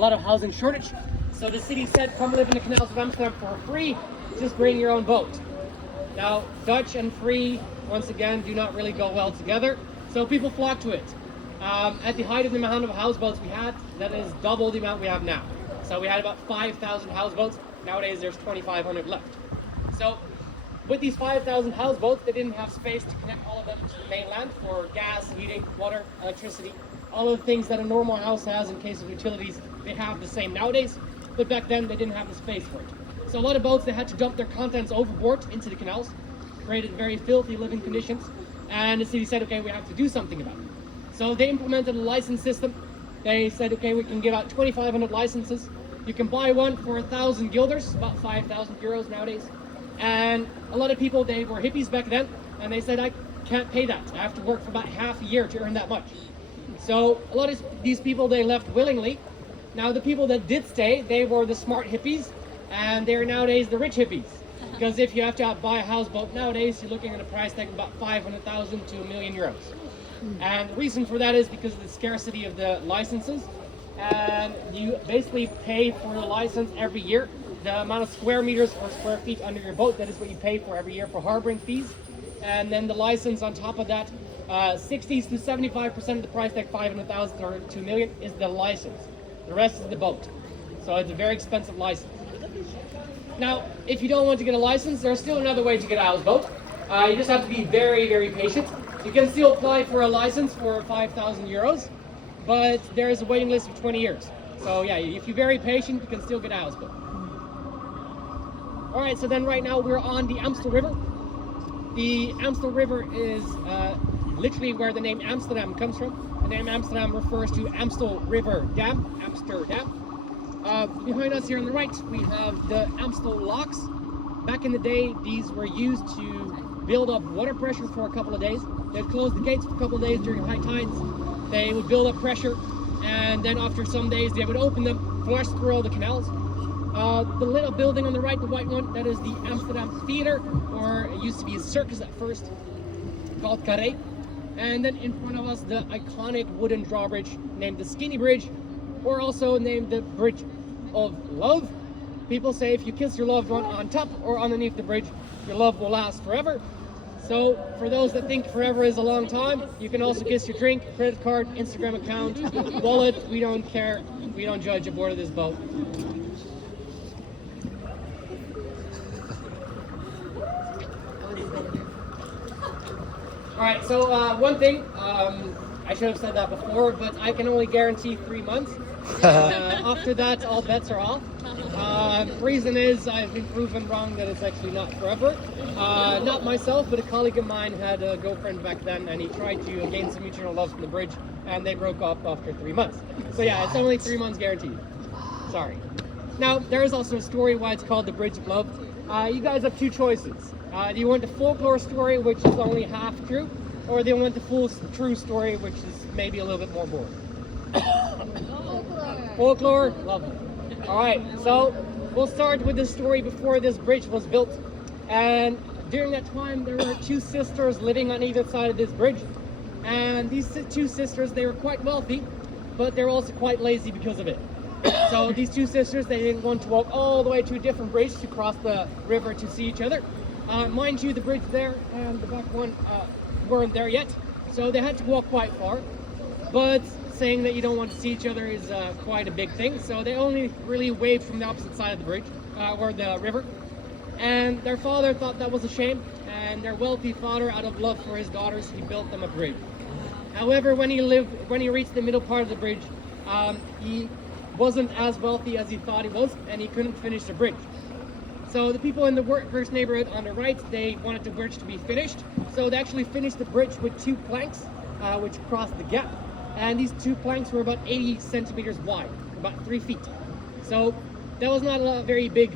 lot of housing shortage. So the city said, come live in the canals of Amsterdam for free, just bring your own boat. Now, Dutch and free, once again, do not really go well together, so people flock to it. At the height of the amount of houseboats we had, that is double the amount we have now. So we had about 5,000 houseboats. Nowadays, there's 2,500 left. So with these 5,000 houseboats, they didn't have space to connect all of them to the mainland for gas, heating, water, electricity, all of the things that a normal house has in case of utilities. They have the same nowadays, but back then they didn't have the space for it. So a lot of boats, they had to dump their contents overboard into the canals, created very filthy living conditions, and the city said, okay, we have to do something about it. So they implemented a license system. They said, okay, we can give out 2,500 licenses. You can buy one for 1,000 guilders, about 5,000 euros nowadays. And a lot of people, they were hippies back then, and they said, I can't pay that. I have to work for about half a year to earn that much. So a lot of these people, they left willingly. Now the people that did stay, they were the smart hippies, and they're nowadays the rich hippies. Because if you have to buy a houseboat nowadays, you're looking at a price tag of about 500,000 to 1 million euros. And the reason for that is because of the scarcity of the licenses. And you basically pay for the license every year. The amount of square meters or square feet under your boat, that is what you pay for every year for harboring fees. And then the license on top of that, 60 to 75% of the price tag, 500,000 or 2 million, is the license. The rest is the boat. So it's a very expensive license. Now, if you don't want to get a license, there's still another way to get a houseboat. You just have to be very, very patient. You can still apply for a license for 5,000 euros, but there is a waiting list of 20 years. So yeah, if you're very patient, you can still get a houseboat. All right, so then right now we're on the Amstel River. The Amstel River is literally where the name Amsterdam comes from. The name Amsterdam refers to Amstel River Dam, Amsterdam. Behind us here on the right, we have the Amstel locks. Back in the day, these were used to build up water pressure for a couple of days. They'd close the gates for a couple of days during high tides. They would build up pressure, and then after some days, they would open them, flush through all the canals. The little building on the right, the white one, that is the Amsterdam Theater, or it used to be a circus at first, called Carré. And then in front of us, the iconic wooden drawbridge named the Skinny Bridge, or also named the Bridge of Love. People say if you kiss your loved one on top or underneath the bridge, your love will last forever. So for those that think forever is a long time, you can also kiss your drink, credit card, Instagram account, wallet. We don't care. We don't judge aboard of this boat. All right, so one thing, I should have said that before, but I can only guarantee 3 months. After that, all bets are off. Reason is I've been proven wrong that it's actually not forever. Not myself, but a colleague of mine had a girlfriend back then, and he tried to gain some mutual love from the bridge, and they broke up after 3 months. So yeah, it's only 3 months guaranteed. Sorry. Now, there is also a story why it's called the Bridge of Love. You guys have two choices. Do you want the folklore story, which is only half true, or do you want the full true story, which is maybe a little bit more boring? Folklore? Lovely. Alright, so we'll start with the story before this bridge was built. And during that time, there were two sisters living on either side of this bridge. And these two sisters, they were quite wealthy, but they were also quite lazy because of it. So these two sisters, they didn't want to walk all the way to a different bridge to cross the river to see each other. Mind you, the bridge there and the back one weren't there yet, so they had to walk quite far. But saying that you don't want to see each other is quite a big thing, so they only really waved from the opposite side of the bridge, or the river. And their father thought that was a shame, and their wealthy father, out of love for his daughters, he built them a bridge. However, when he reached the middle part of the bridge, he wasn't as wealthy as he thought he was, and he couldn't finish the bridge. So the people in the workers' neighborhood on the right, they wanted the bridge to be finished. So they actually finished the bridge with 2 planks, which crossed the gap. And these 2 planks were about 80 centimeters wide, about 3 feet. So that was not a very big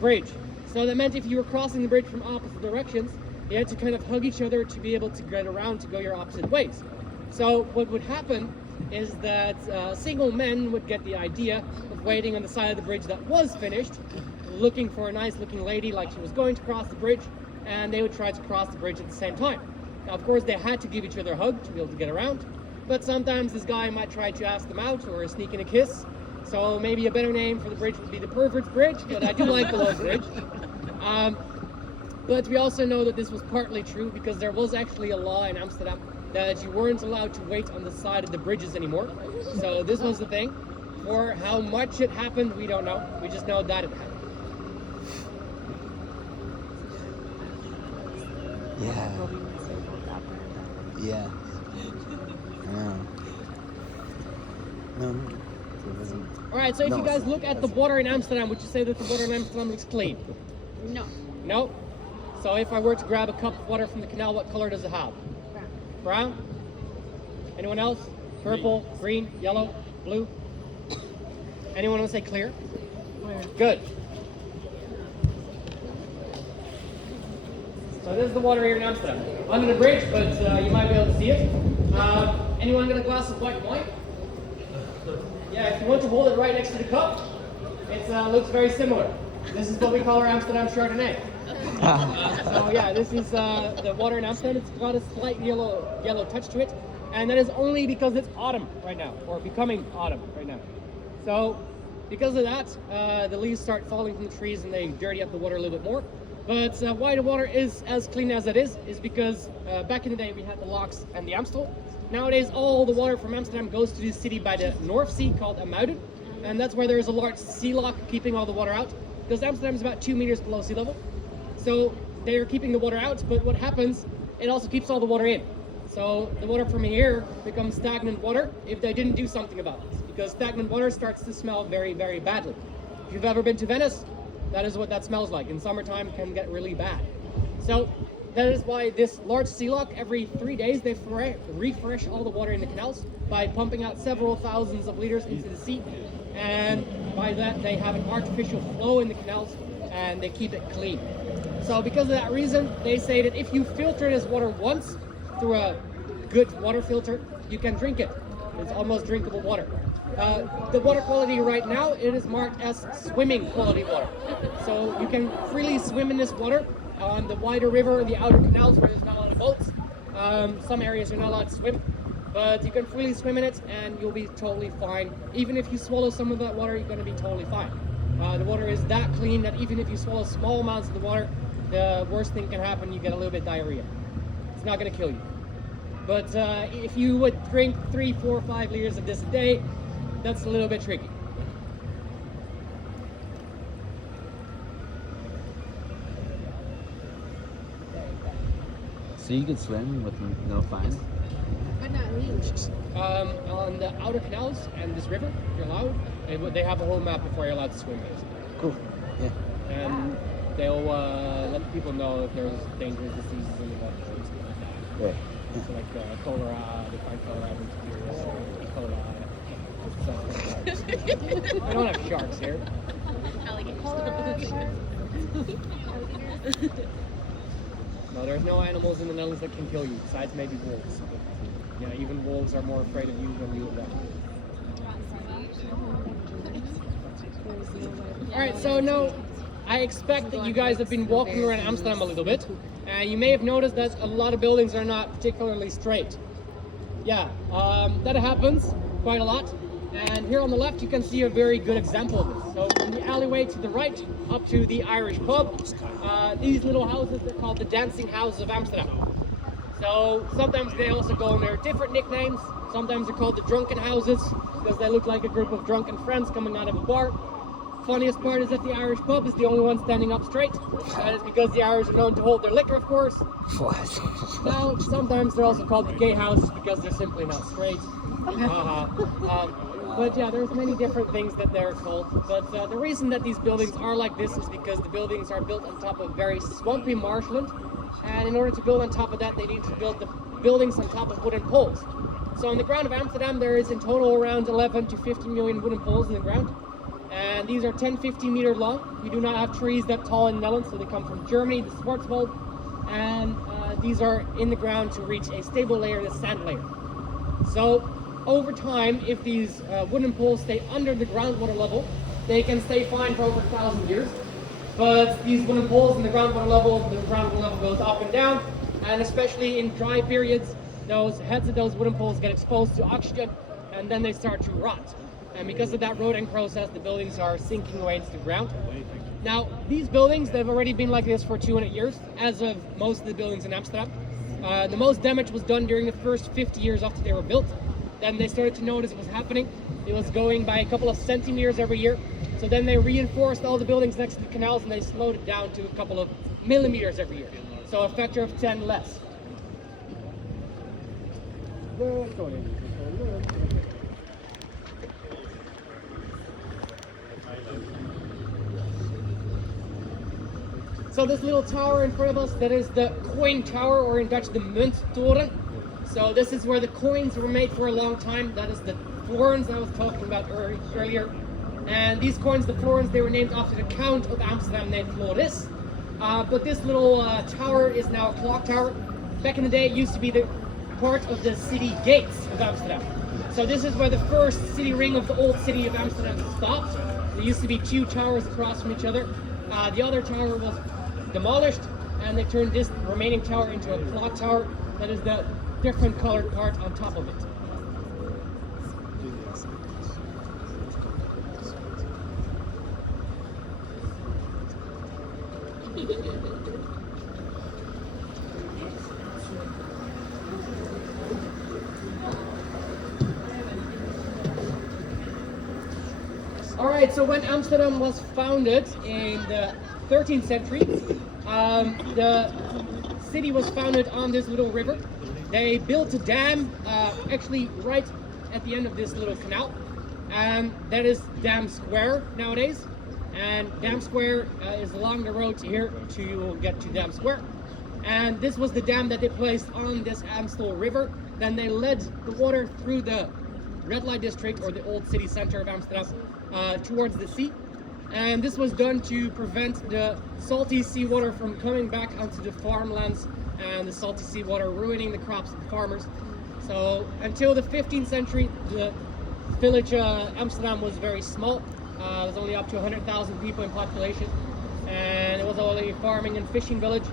bridge. So that meant if you were crossing the bridge from opposite directions, you had to kind of hug each other to be able to get around to go your opposite ways. So what would happen is that single men would get the idea of waiting on the side of the bridge that was finished, looking for a nice looking lady like she was going to cross the bridge, and they would try to cross the bridge at the same time. Now of course they had to give each other a hug to be able to get around, but sometimes this guy might try to ask them out or sneak in a kiss, So maybe a better name for the bridge would be the Perverts Bridge, but I do like the Lord Bridge. But we also know that this was partly true because there was actually a law in Amsterdam that you weren't allowed to wait on the side of the bridges anymore. So this was the thing. For how much it happened, we don't know. We just know that it happened. Yeah. Yeah. I know. No. It wasn't. All right, so if No, you guys it's- look at the water in Amsterdam, would you say that the water in Amsterdam looks clean? No. No? So if I were to grab a cup of water from the canal, what color does it have? Brown? Anyone else? Purple, green, yellow, blue? Anyone want to say clear? Good. So this is the water here in Amsterdam. Under the bridge, but you might be able to see it. Anyone got a glass of white wine? Yeah, if you want to hold it right next to the cup, it looks very similar. This is what we call our Amsterdam Chardonnay. So yeah, this is the water in Amsterdam. It's got a slight yellow touch to it, and that is only because it's autumn right now, or becoming autumn right now. So because of that, the leaves start falling from the trees and they dirty up the water a little bit more. But why the water is as clean as it is because back in the day we had the locks and the Amstel. Nowadays all the water from Amsterdam goes to the city by the North Sea called Amuiden, and that's where there is a large sea lock keeping all the water out, because Amsterdam is about 2 meters below sea level. So they are keeping the water out, but what happens, it also keeps all the water in. So the water from here becomes stagnant water if they didn't do something about this, because stagnant water starts to smell very, very badly. If you've ever been to Venice, that is what that smells like. In summertime, it can get really bad. So that is why this large sea lock, every 3 days, they refresh all the water in the canals by pumping out several thousands of liters into the sea. And by that, they have an artificial flow in the canals and they keep it clean. So because of that reason, they say that if you filter this water once through a good water filter, you can drink it. It's almost drinkable water. The water quality right now, it is marked as swimming quality water. So you can freely swim in this water on the wider river, the outer canals where there's not a lot of boats. Some areas you're not allowed to swim, but you can freely swim in it and you'll be totally fine. Even if you swallow some of that water, you're going to be totally fine. The water is that clean that even if you swallow small amounts of the water, the worst thing can happen, you get a little bit of diarrhea. It's not going to kill you. But if you would drink 3, 4, 5 liters of this a day, that's a little bit tricky. So you could swim with no fines? But not leaves. On the outer canals and this river, you're allowed. They have a whole map before you're allowed to swim, basically. Cool. Yeah. And they'll let people know if there's dangerous diseases in the water and stuff like that. Right. So like cholera, they find cholera in E. coli, stuff like that. I don't have sharks here. No, there's no animals in the Netherlands that can kill you, besides maybe wolves. But, yeah, even wolves are more afraid of you than you of them. Alright, so now I expect that you guys have been walking around Amsterdam a little bit, and you may have noticed that a lot of buildings are not particularly straight. Yeah, that happens quite a lot. And here on the left you can see a very good example of this. So from the alleyway to the right up to the Irish pub, these little houses are called the dancing houses of Amsterdam. So sometimes they also go under different nicknames. Sometimes they're called the drunken houses because they look like a group of drunken friends coming out of a bar. Funniest part is that the Irish pub is the only one standing up straight. That is because the Irish are known to hold their liquor, of course. What? Now, sometimes they're also called the gay houses because they're simply not straight. But yeah, there's many different things that they're called. But the reason that these buildings are like this is because the buildings are built on top of very swampy marshland. And in order to build on top of that, they need to build the buildings on top of wooden poles. So on the ground of Amsterdam, there is in total around 11 to 15 million wooden poles in the ground. And these are 10, 15 meter long. We do not have trees that tall in the Netherlands, so they come from Germany, the Schwarzwald. And these are in the ground to reach a stable layer, the sand layer. So over time, if these wooden poles stay under the groundwater level, they can stay fine for over 1,000 years. But these wooden poles in the groundwater level goes up and down, and especially in dry periods, those heads of those wooden poles get exposed to oxygen, and then they start to rot. And because of that eroding process, the buildings are sinking away into the ground. Now, these buildings, they've already been like this for 200 years, as of most of the buildings in Amsterdam. The most damage was done during the first 50 years after they were built. Then they started to notice it was happening. It was going by a couple of centimeters every year. So then they reinforced all the buildings next to the canals and they slowed it down to a couple of millimeters every year. So a factor of 10 less. So this little tower in front of us, that is the coin tower, or in Dutch the munttoren. So this is where the coins were made for a long time. That is the florins I was talking about earlier. And these coins, the florins, they were named after the Count of Amsterdam named Floris. But this little tower is now a clock tower. Back in the day, it used to be the part of the city gates of Amsterdam. So this is where the first city ring of the old city of Amsterdam stopped. There used to be two towers across from each other. The other tower was demolished, and they turned this remaining tower into a clock tower. That is the different colored part on top of it. Alright, so when Amsterdam was founded in the 13th century, the city was founded on this little river. They built a dam actually right at the end of this little canal. That is Dam Square nowadays. And Dam Square is along the road here to get to Dam Square. And this was the dam that they placed on this Amstel River. Then they led the water through the red light district, or the old city center of Amsterdam, towards the sea. And this was done to prevent the salty seawater from coming back onto the farmlands and the salty seawater ruining the crops of the farmers. So until the 15th century, the village Amsterdam was very small. It was only up to 100,000 people in population, and it was only a farming and fishing village.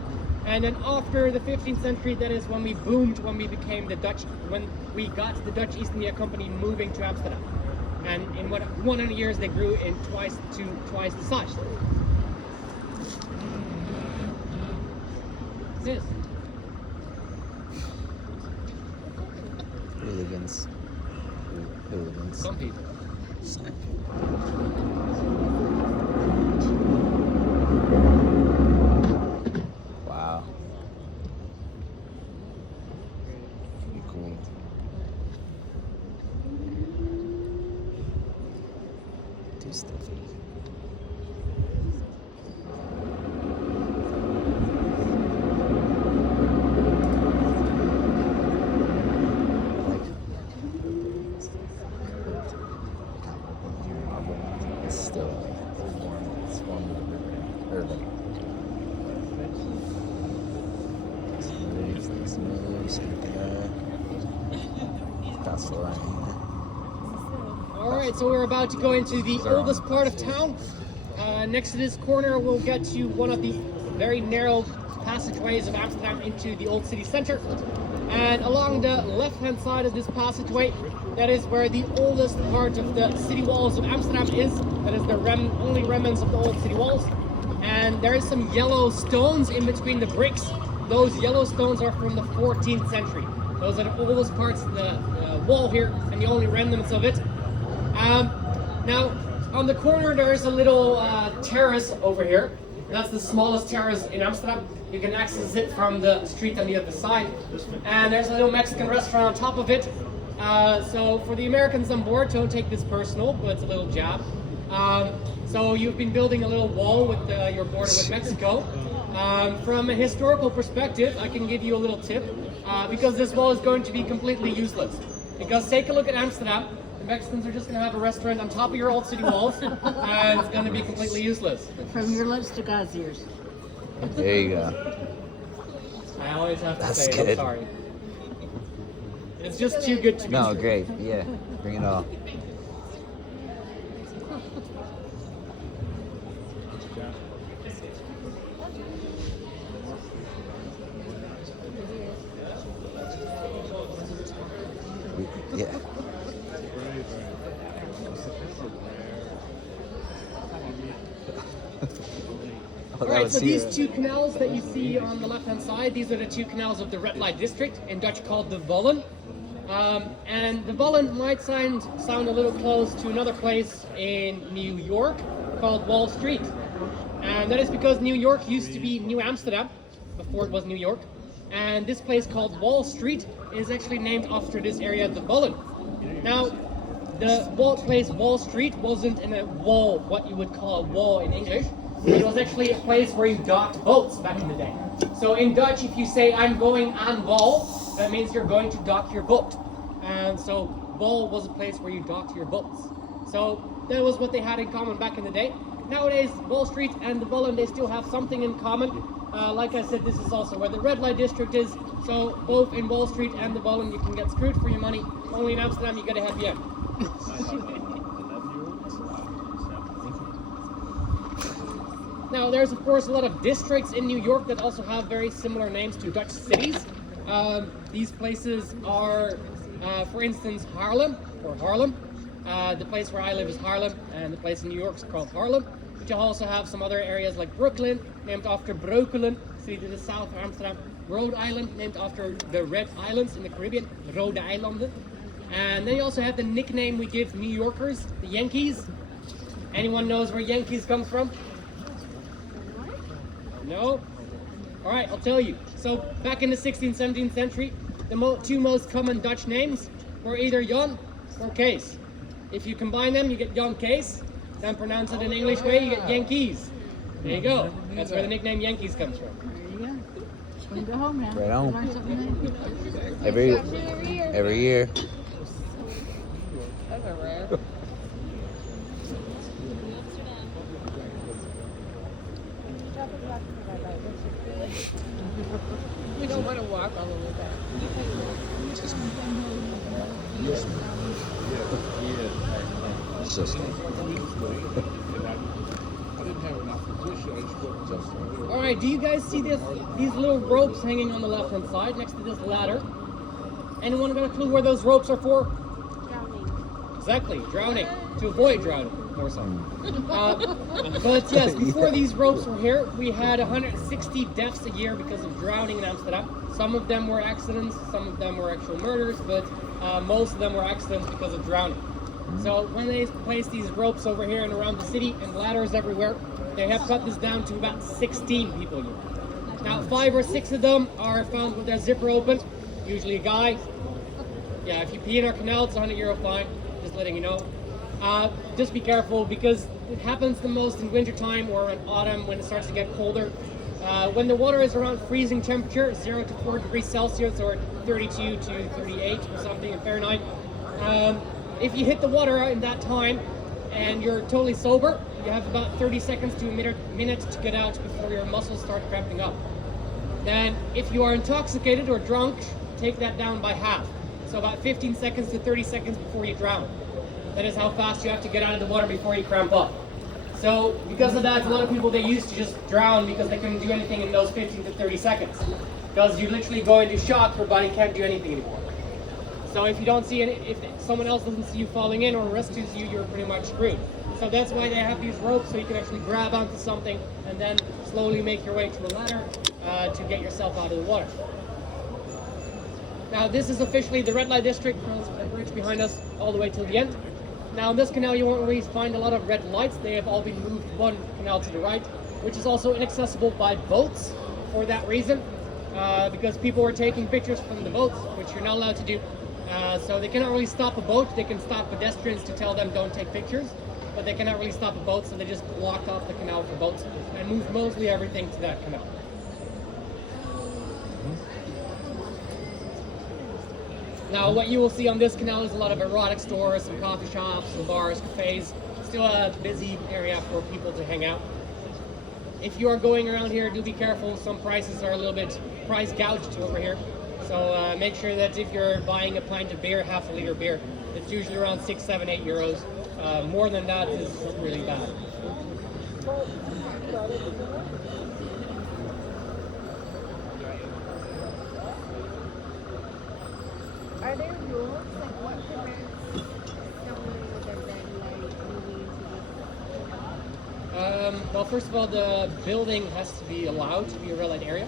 And then after the 15th century, that is when we boomed, when we became the Dutch, when we got the Dutch East India Company moving to Amsterdam. And in 100 years, they grew in twice the size. This. Hooligans. Hooligans. Some people. Wow. Pretty cool. Too stuffy. It's still warm. It's warm with the river. Or the smooth, that's the line. Alright, so we're about to go into the oldest part of town. Next to this corner, we'll get to one of the very narrow passageways of Amsterdam into the old city center. And along the left-hand side of this passageway, that is where the oldest part of the city walls of Amsterdam is. That is the only remnants of the old city walls. And there is some yellow stones in between the bricks. Those yellow stones are from the 14th century. Those are the oldest parts of the wall here, and the only remnants of it. Now, on the corner, there is a little terrace over here. That's the smallest terrace in Amsterdam. You can access it from the street on the other side. And there's a little Mexican restaurant on top of it. So for the Americans on board, don't take this personal, but it's a little jab. So you've been building a little wall with your border with Mexico. From a historical perspective, I can give you a little tip, because this wall is going to be completely useless. Because take a look at Amsterdam. The Mexicans are just going to have a restaurant on top of your old city walls, and it's going to be completely useless. From your lips to God's ears. There you go. I always have to That's say it, good. I'm sorry. It's just too good to be No, true. great. Yeah, bring it all. Yeah. Oh, Alright, so these two canals that you see on the left hand side, these are the two canals of the red light district, in Dutch called the Wallen. And the Wallen might sound a little close to another place in New York called Wall Street. And that is because New York used to be New Amsterdam before it was New York. And this place called Wall Street is actually named after this area, the Wallen. Now, the place Wall Street wasn't in a wall, what you would call a wall in English. It was actually a place where you docked boats back in the day. So in Dutch, if you say I'm going aan wal, that means you're going to dock your boat. And so wal was a place where you docked your boats. So that was what they had in common back in the day. Nowadays, Wall Street and the Wallen, they still have something in common. Like I said, this is also where the red light district is. So both in Wall Street and the Wallen, you can get screwed for your money. Only in Amsterdam, you get a happy end. Now, there's of course a lot of districts in New York that also have very similar names to Dutch cities. These places are, for instance, Haarlem, or Harlem. The place where I live is Haarlem, and the place in New York is called Harlem. But you also have some other areas like Brooklyn, named after Breukelen, city to the south of Amsterdam. Rhode Island, named after the Red Islands in the Caribbean, Rode Eilanden. And then you also have the nickname we give New Yorkers, the Yankees. Anyone knows where Yankees comes from? No? Alright, I'll tell you. So, back in the 16th, 17th century, the two most common Dutch names were either Jan or Kees. If you combine them, you get Jan Kees. Then pronounce it in English way, you get Yankees. There you go. That's where the nickname Yankees comes from. There you go. When you go home now. Right on. Learn something new. Every year. That's a rare. We don't want to walk all the way back. It's just Alright, do you guys see these little ropes hanging on the left hand side next to this ladder? Anyone got a clue where those ropes are for? Drowning. Exactly, drowning. To avoid drowning, or something. But yes, before these ropes were here, we had 160 deaths a year because of drowning in Amsterdam. Some of them were accidents, some of them were actual murders, but most of them were accidents because of drowning. So when they placed these ropes over here and around the city and ladders everywhere, they have cut this down to about 16 people a year. Now 5 or 6 of them are found with their zipper open, usually a guy. Yeah, if you pee in our canal, it's a €100 fine, just letting you know. Just be careful because it happens the most in wintertime or in autumn when it starts to get colder. When the water is around freezing temperature, 0 to 4 degrees Celsius or 32 to 38 or something in Fahrenheit. If you hit the water in that time and you're totally sober, you have about 30 seconds to a minute to get out before your muscles start cramping up. Then if you are intoxicated or drunk, take that down by half. So about 15 seconds to 30 seconds before you drown. That is how fast you have to get out of the water before you cramp up. So because of that, a lot of people, they used to just drown because they couldn't do anything in those 15 to 30 seconds. Because you literally go into shock, your body can't do anything anymore. So if you don't see if someone else doesn't see you falling in or rescues you, you're pretty much screwed. So that's why they have these ropes, so you can actually grab onto something and then slowly make your way to a ladder to get yourself out of the water. Now this is officially the red light district, from the bridge behind us all the way till the end. Now in this canal you won't really find a lot of red lights. They have all been moved one canal to the right, which is also inaccessible by boats for that reason, because people were taking pictures from the boats, which you're not allowed to do. So they cannot really stop a boat. They can stop pedestrians to tell them don't take pictures, but they cannot really stop a boat, so they just blocked off the canal for boats and moved mostly everything to that canal. Now what you will see on this canal is a lot of erotic stores, some coffee shops, some bars, cafes. Still a busy area for people to hang out. If you are going around here, do be careful. Some prices are a little bit price gouged over here. So make sure that if you're buying a pint of beer, half a liter beer, it's usually around 6, 7, 8 euros. More than that is really bad. Are there rules? Like what prevents someone with a red light moving into this? Well, first of all, the building has to be allowed to be a red light area.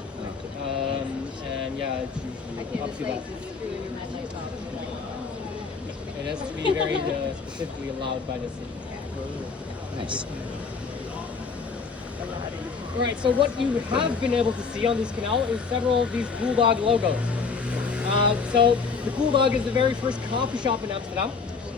And yeah, it's I usually can't up just to like that. screw your red light box. It has to be very specifically allowed by the city. Nice. All right, so what you have been able to see on this canal is several of these Bulldog logos. So the Bulldog is the very first coffee shop in Amsterdam,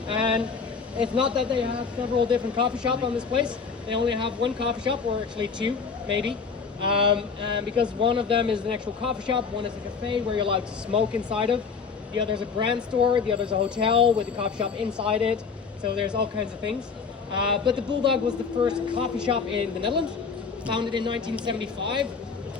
and it's not that they have several different coffee shops on this place. They only have one coffee shop, or actually two, maybe. And because one of them is an actual coffee shop, one is a cafe where you're allowed to smoke inside of. The other's a brand store, the other's a hotel with a coffee shop inside it. So there's all kinds of things. But the Bulldog was the first coffee shop in the Netherlands, founded in 1975.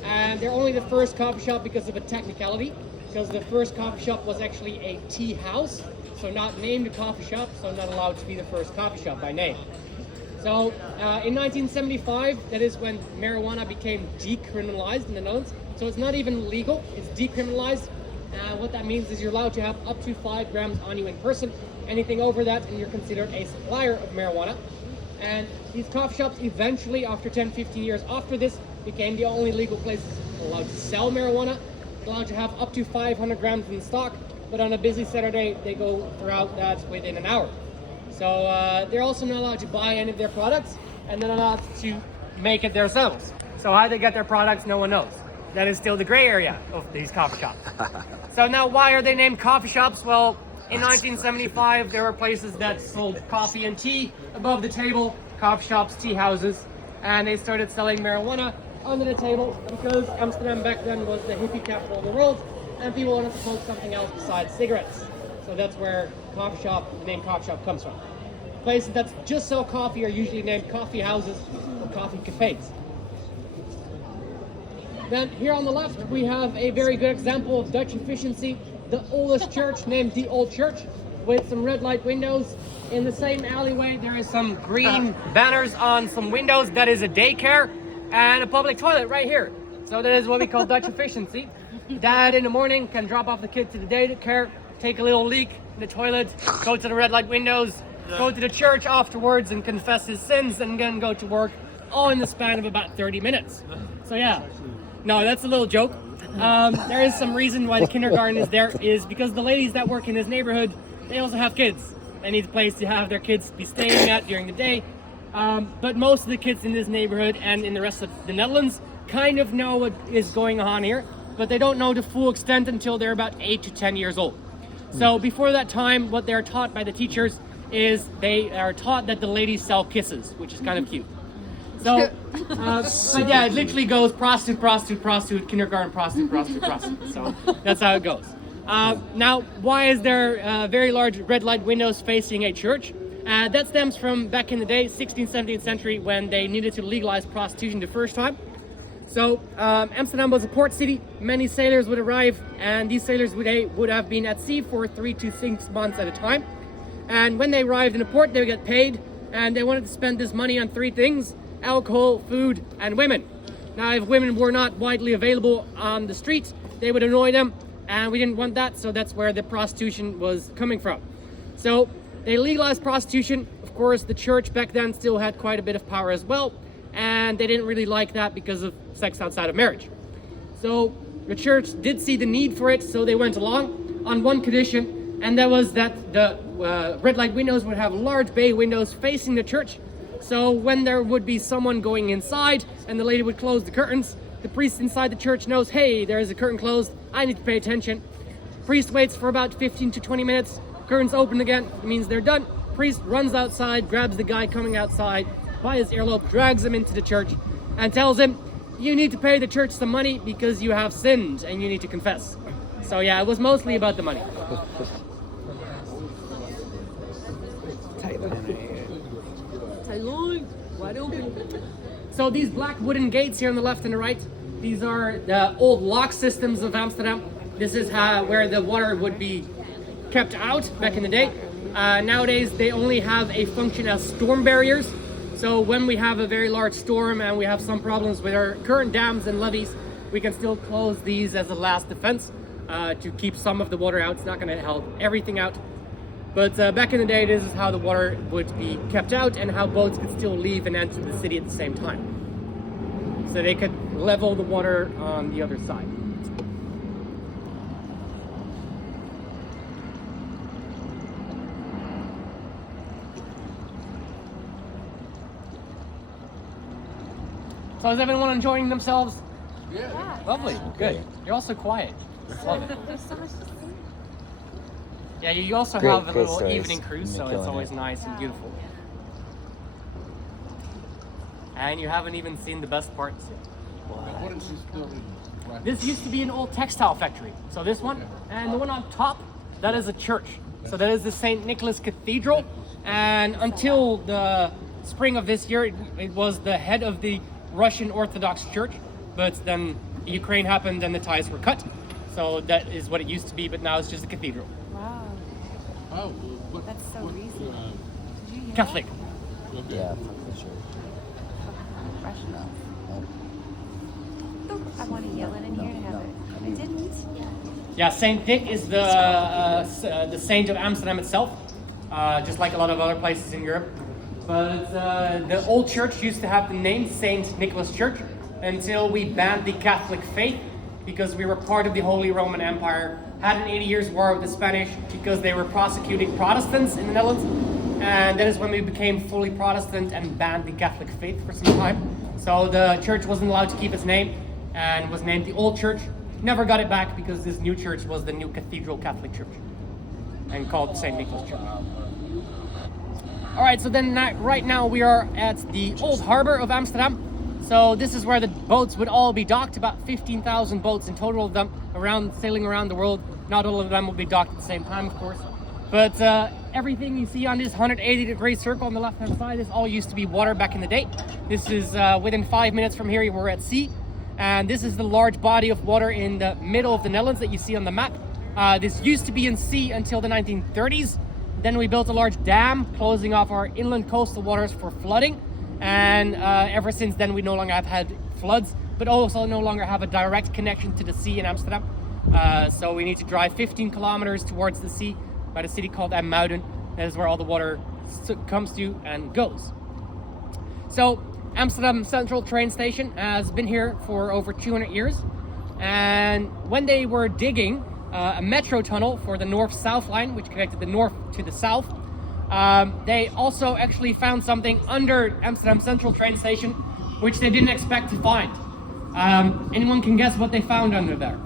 And they're only the first coffee shop because of a technicality, because the first coffee shop was actually a tea house, so not named a coffee shop, so not allowed to be the first coffee shop by name. So in 1975, that is when marijuana became decriminalized in the Netherlands. So it's not even legal, it's decriminalized. What that means is you're allowed to have up to 5 grams on you in person. Anything over that, and you're considered a supplier of marijuana. And these coffee shops eventually, after 10, 15 years after this, became the only legal places allowed to sell marijuana, allowed to have up to 500 grams in stock, but on a busy Saturday, they go throughout that within an hour. So they're also not allowed to buy any of their products, and they're not allowed to make it themselves. So how they get their products, no one knows. That is still the gray area of these coffee shops. So now why are they named coffee shops? Well, in 1975, there were places that sold coffee and tea above the table, coffee shops, tea houses, and they started selling marijuana under the table because Amsterdam back then was the hippie capital of the world, and people wanted to smoke something else besides cigarettes. So that's where the name coffee shop comes from. Places that just sell coffee are usually named coffee houses or coffee cafes. Then here on the left, we have a very good example of Dutch efficiency. The oldest church, named the Old Church, with some red light windows. In the same alleyway, there is some green banners on some windows. That is a daycare and a public toilet right here. So that is what we call Dutch efficiency. Dad in the morning can drop off the kid to the daycare, take a little leak in the toilet, go to the red light windows, go to the church afterwards and confess his sins, and then go to work, all in the span of about 30 minutes. So yeah, no, that's a little joke. There is some reason why the kindergarten is there, is because the ladies that work in this neighborhood, they also have kids. They need a place to have their kids be staying at during the day. But most of the kids in this neighborhood and in the rest of the Netherlands kind of know what is going on here, but they don't know the full extent until they're about 8 to 10 years old. So before that time, what they're taught by the teachers is they are taught that the ladies sell kisses, which is kind of cute. So, but yeah, it literally goes prostitute, prostitute, prostitute, kindergarten, prostitute, prostitute, prostitute. So that's how it goes. Now, why is there very large red light windows facing a church? That stems from back in the day, 16th, 17th century, when they needed to legalize prostitution the first time. So Amsterdam was a port city. Many sailors would arrive, and these sailors would have been at sea for 3 to 6 months at a time. And when they arrived in a port, they would get paid, and they wanted to spend this money on 3 things: alcohol, food, and women. Now, if women were not widely available on the streets, they would annoy them, and we didn't want that, so that's where the prostitution was coming from. So they legalized prostitution. Of course, the church back then still had quite a bit of power as well, and they didn't really like that because of sex outside of marriage. So the church did see the need for it, so they went along on one condition, and that was that the red light windows would have large bay windows facing the church. So when there would be someone going inside and the lady would close the curtains, the priest inside the church knows, hey, there is a curtain closed, I need to pay attention. Priest waits for about 15 to 20 minutes, curtains open again, it means they're done. Priest runs outside, grabs the guy coming outside by his earlobe, drags him into the church, and tells him, you need to pay the church some money because you have sinned and you need to confess. So yeah, it was mostly about the money. So these black wooden gates here on the left and the right, these are the old lock systems of Amsterdam. This is where the water would be kept out back in the day. Nowadays, they only have a function as storm barriers. So when we have a very large storm and we have some problems with our current dams and levees, we can still close these as a last defense to keep some of the water out. It's not going to help everything out. But back in the day, this is how the water would be kept out and how boats could still leave and enter the city at the same time. So they could level the water on the other side. So is everyone enjoying themselves? Yeah. Lovely, good. You're also quiet. Love it. There's so much to see. Yeah, you also Great- have a great little stories. evening cruise, so You're it's killing always it. nice and beautiful. And you haven't even seen the best parts yet. What is this building? This used to be an old textile factory. So this one, and the one on top, that is a church. So that is the St. Nicholas Cathedral. And until the spring of this year, it was the head of the Russian Orthodox Church. But then Ukraine happened and the ties were cut. So that is what it used to be, but now it's just a cathedral. Wow, Oh, what? that's so what, recent. Did you hear Catholic. okay. Yeah, for sure. that? Russian. Oh, Oop, I want to yell it in here to have it. I didn't. Yeah, Saint Dick is the saint of Amsterdam itself, just like a lot of other places in Europe. But the old church used to have the name Saint Nicholas Church until we banned the Catholic faith because we were part of the Holy Roman Empire. Had an 80 years war with the Spanish because they were prosecuting Protestants in the Netherlands, and that is when we became fully Protestant and banned the Catholic faith for some time. So the church wasn't allowed to keep its name and was named the Old Church. Never got it back because this new church was the new Cathedral Catholic Church and called St. Nicholas Church. All right, so then right now we are at the Old Harbor of Amsterdam. So this is where the boats would all be docked, about 15,000 boats in total of them sailing around the world. Not all of them will be docked at the same time, of course. But everything you see on this 180-degree circle on the left-hand side, this all used to be water back in the day. This is within 5 minutes from here, we're at sea. And this is the large body of water in the middle of the Netherlands that you see on the map. This used to be in sea until the 1930s. Then we built a large dam closing off our inland coastal waters for flooding. And ever since then, we no longer have had floods, but also no longer have a direct connection to the sea in Amsterdam. So we need to drive 15 kilometers towards the sea by the city called IJmuiden. That is where all the water comes to and goes. So Amsterdam Central train station has been here for over 200 years. And when they were digging a metro tunnel for the north-south line, which connected the north to the south, they also actually found something under Amsterdam Central train station, which they didn't expect to find. Anyone can guess what they found under there?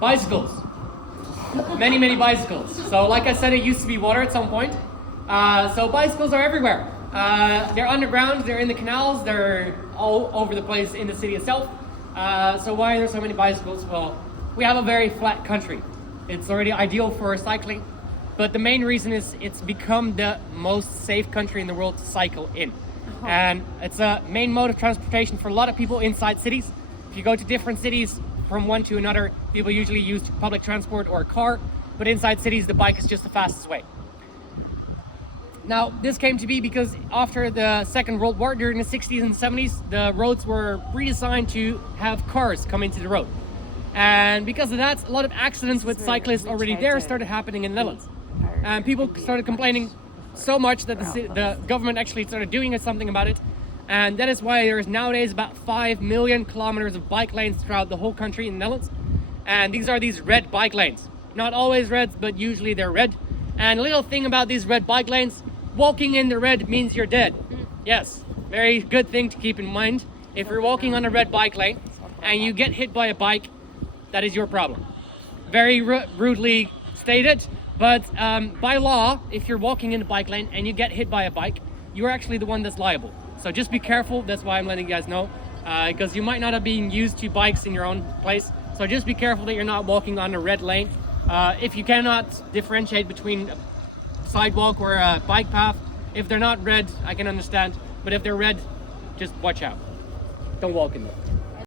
Bicycles. Many, many bicycles. So like I said, it used to be water at some point. So bicycles are everywhere. They're underground, they're in the canals, they're all over the place in the city itself. So why are there so many bicycles? Well, we have a very flat country. It's already ideal for cycling, but the main reason is it's become the most safe country in the world to cycle in. And it's a main mode of transportation for a lot of people inside cities. If you go to different cities from one to another, people usually use public transport or a car, but inside cities, the bike is just the fastest way. Now, this came to be because after the Second World War, during the 60s and 70s, the roads were redesigned to have cars come into the road. And because of that, a lot of accidents with cyclists already there started happening in the Netherlands. And people started complaining so much that the government actually started doing something about it. And that is why there is nowadays about 5 million kilometers of bike lanes throughout the whole country in the Netherlands. And these are these red bike lanes. Not always red, but usually they're red. And a little thing about these red bike lanes, walking in the red means you're dead. Yes, very good thing to keep in mind. If you're walking on a red bike lane and you get hit by a bike, that is your problem. Very rudely stated, but by law, if you're walking in a bike lane and you get hit by a bike, you're actually the one that's liable. So just be careful. That's why I'm letting you guys know, because you might not have been used to bikes in your own place. So just be careful that you're not walking on a red lane. If you cannot differentiate between a sidewalk or a bike path, if they're not red, I can understand. But if they're red, just watch out. Don't walk in them.